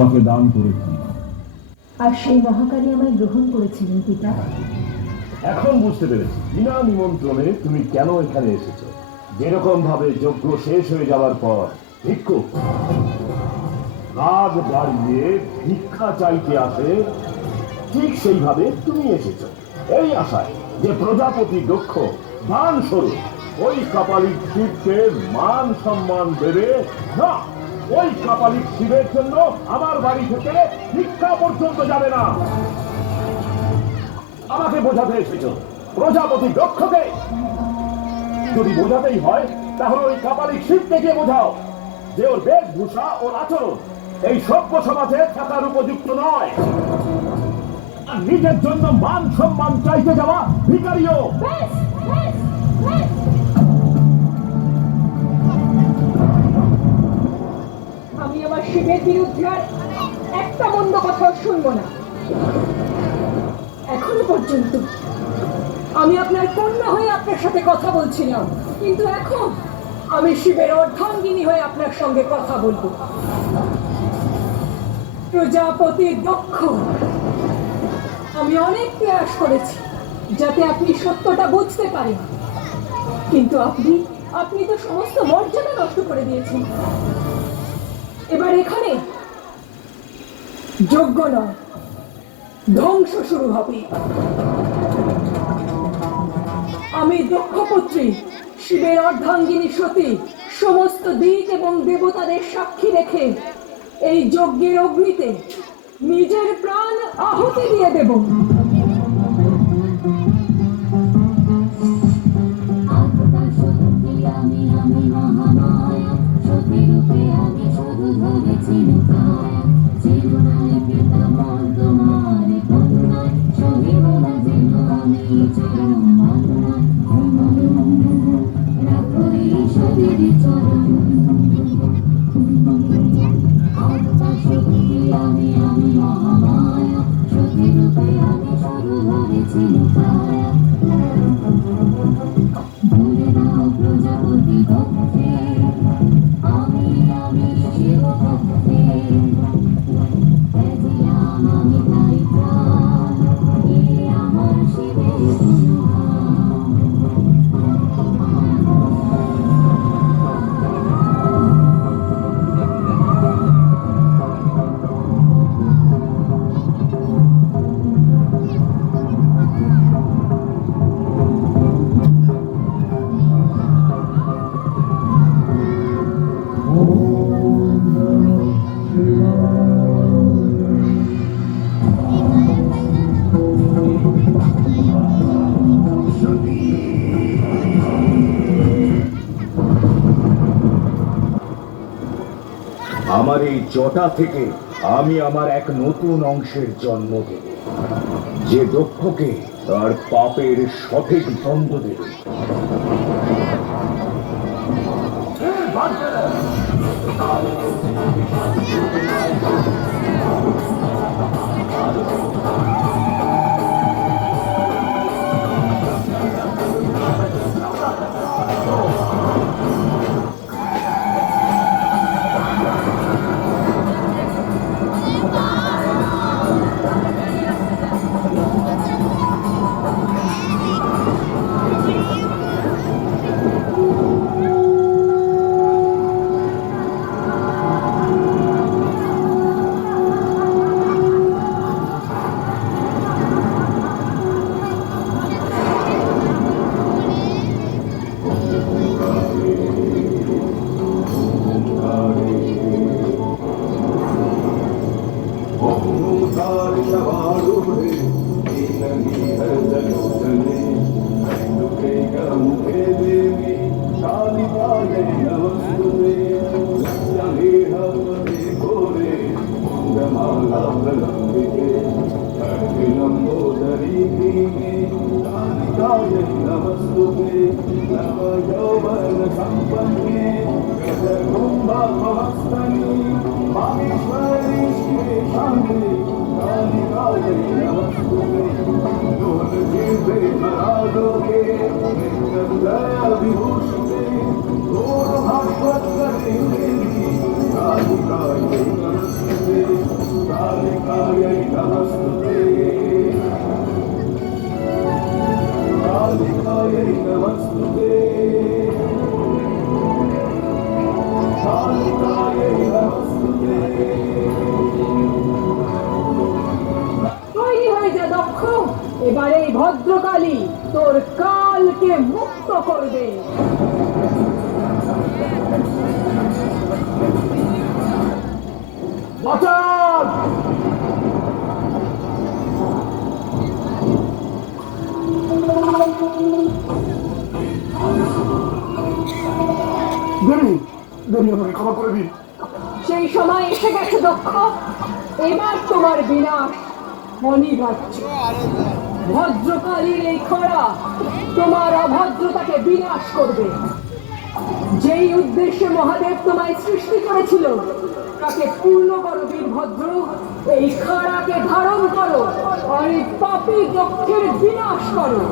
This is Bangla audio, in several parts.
তোমাকে দান করেছি, আর সেই মহাকালী আমায় গ্রহণ করেছিলেন পিতা। এখন বুঝতে পেরেছি বিনা নিমন্ত্রণে তুমি কেন এখানে এসেছো। যেরকম ভাবে যজ্ঞ শেষ হয়ে যাওয়ার পর ভিক্ষুক রাগ বাড়িয়ে ভিক্ষা চাইতে আসে, ঠিক সেইভাবে তুমি এসেছো এই আশায় যে প্রজাপতি দক্ষ দান স্বরূপ ওই কাপালিক শিবকে মান সম্মান দেবে। না, ওই কাপালিক শিবের জন্য আমার বাড়ি থেকে ভিক্ষা পর্যন্ত যাবে না। আমাকে বোঝাতে এসেছো প্রজাপতি দক্ষকে? যদি বোঝাতেই হয় তাহলে ওই কাপালিক শিবকে গিয়ে বোঝাও যে ওর বেশভূষা ওর আচরণ এই সভ্য সমাজে থাকার উপযুক্ত নয়। আর নিজের জন্য মান সম্মান চাইতে যাওয়া ভিখারিও। আমি আমার শিবের বিরুদ্ধে আর একটা মন্দ কথাও শুনবো না। এখনো পর্যন্ত আমি আপনার কন্যা হয়ে আপনার সাথে কথা বলছিলাম, কিন্তু এখন আমি শিবের অর্ধাঙ্গিনী হয়ে আপনার সঙ্গে কথা বলবো। প্রজাপতি দক্ষ, আমি অনেক প্রয়াস করেছি যাতে আপনি সত্যটা বুঝতে পারেন, কিন্তু আপনি তো সমস্ত মর্যাদা নষ্ট করে দিয়েছেন। এবার এখানে যোগ্য নয়, ধ্বংস শুরু হবে। আমি দক্ষপুত্রী শিবের অর্ধাঙ্গিনী সতী সমস্ত দিক এবং দেবতাদের সাক্ষী রেখে এই যজ্ঞের অগ্নিতে নিজের প্রাণ আহুতি দিয়ে দেব। আমার এই জটা থেকে আমি আমার এক নতুন অংশের জন্ম দেব, যে দক্ষকে তার পাপের সঠিক দণ্ড দেবে। Namaste. মুক্ত করবে। বাঁচান! দেবী, দেবী আমাকে ক্ষমা করে দিন। সেই সময় এসে গেছে দক্ষ, এবার তোমার বিনাশ অনিবার্য। ভদ্রকালীর এই খরা তোমার অভদ্রতাকে বিনাশ করবে। যেই উদ্দেশ্যে মহাদেব তোমায় সৃষ্টি করেছিল তাকে পূর্ণ করো বীরভদ্র। এই খরাকে ধারণ করো আর এই পাপী দক্ষের বিনাশ করো।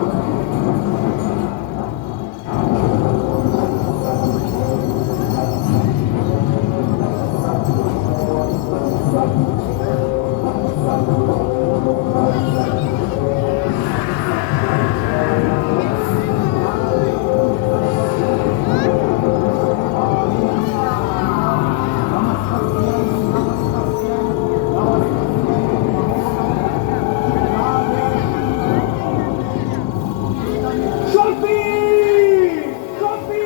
শক্তি! শক্তি!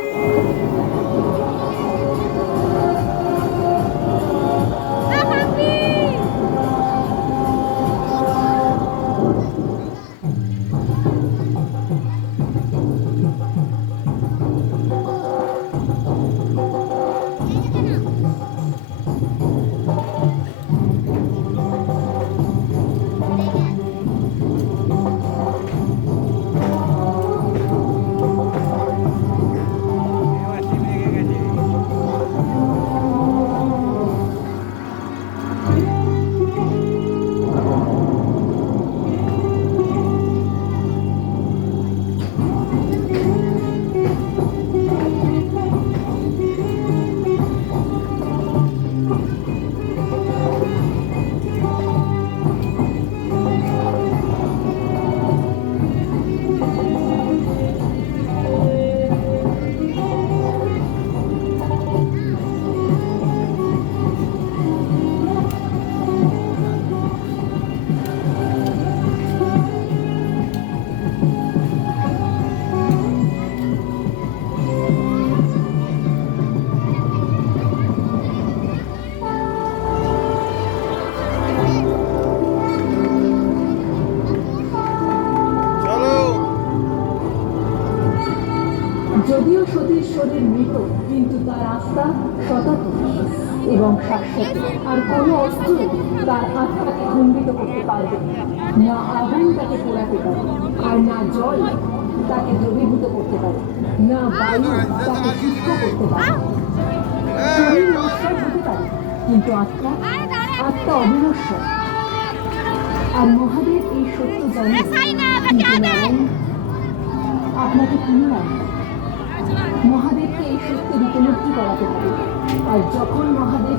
যদিও সতীর শরীর মৃত, কিন্তু তার আত্মা সনাতন এবং শাশ্বত। আর কোনো অস্ত্র তার আত্মাকে খণ্ডিত করতে পারবে না। না আগুন তাকে পোড়াতে পারে, আর না জল তাকে দ্রবীভূত করতে পারে, না বায়ু তাকে শুষ্ক করতে পারে। শরীর নশ্বর হতে পারে, কিন্তু আত্মা অবিনশ্বর। আর মহাদেব এই সত্য জানেন। কিন্তু নারায়ণ আপনাকে পুনরায় মহাদেবকে এই সত্যের উপলব্ধি করাতে পারে। আর যখন মহাদেব